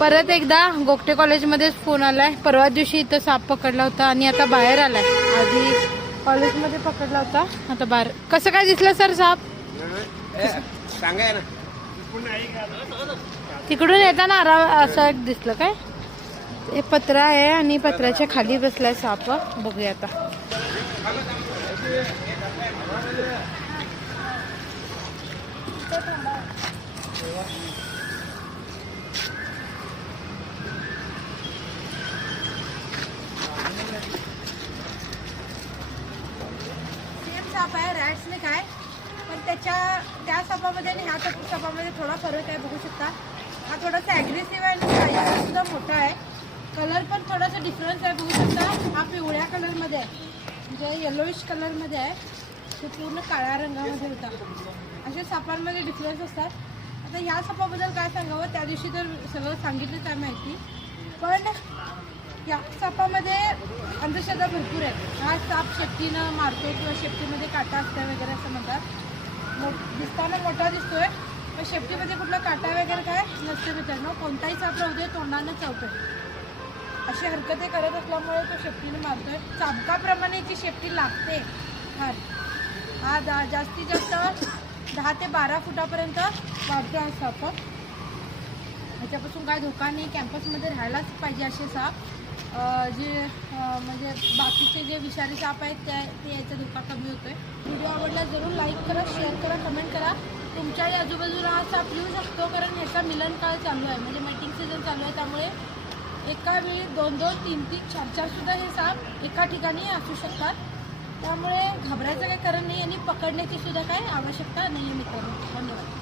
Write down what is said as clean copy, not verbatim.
परत एकदा गोगटे कॉलेजमध्येच फोन आलाय. परवा दिवशी इथं साप पकडला होता आणि आता बाहेर आलाय. आधी कॉलेजमध्ये पकडला होता, आता बाहेर. कसं काय दिसलं सर साप? सांगाय ना तिकडून येताना असं दिसलं काय? हे पत्रा आहे आणि पत्र्याच्या खाली बसलाय साप. बघूया आता. सेम साप आहे, रॅट्स ने काय, पण त्या सापामध्ये आणि ह्या सापामध्ये थोडा फरक आहे. बघू शकता, हा थोडासा ॲग्रेसिव्ह आहे आणि साईज सुद्धा मोठा आहे. कलर पण थोडासा डिफरन्स आहे. बघू शकता, हा पिवळ्या कलरमध्ये आहे, म्हणजे येलोइश कलरमध्ये आहे. तो पूर्ण काळ्या रंगामध्ये होता. अशा सापांमध्ये डिफरन्स असतात. आता ह्या सापाबद्दल काय सांगावं, त्या दिवशी तर सगळं सांगितलं काय माहिती, पण या सापामध्ये अंधश्रद्धा भरपूर आहे. हा साप शेपटीनं मारतो किंवा शेपटीमध्ये काटा असतो वगैरे असं म्हणतात. दिसताना मोठा दिसतोय, पण शेपटीमध्ये कुठला काटा वगैरे काय नसते मित्रांनो. कोणताही साप राहू दे, तोंडानं चावतोय. अशी हरकती करत असल्यामुळे तो शेपटीने मारतोय. चाबकाप्रमाणे याची शेपटी लागते. हा जास्तीत जास्त 10 ते 12 फुटापर्यंत वाढतो हा साप. ह्याच्यापासून काय धोका नाही. कॅम्पसमध्ये राहायलाच पाहिजे असे साप. जे म्हणजे बाकीचे जे विषारी साप आहेत ते याचा धोका कमी होतोय. व्हिडिओ आवडला जरूर लाईक करा, शेअर करा, कमेंट करा. तुमच्याही आजूबाजूला हा साप येऊ शकतो, कारण ह्याचा मिलन काळ चालू आहे, म्हणजे मेटिंग सीझन चालू आहे. त्यामुळे एका वेळी 2-2, 3-3, 4-4 सुद्धा हे साप एका ठिकाणी असू शकतात. त्यामुळे घाबरायचं काही कारण नाही आणि पकडण्याची सुद्धा काही आवश्यकता नाही आहे मित्रांनो. धन्यवाद.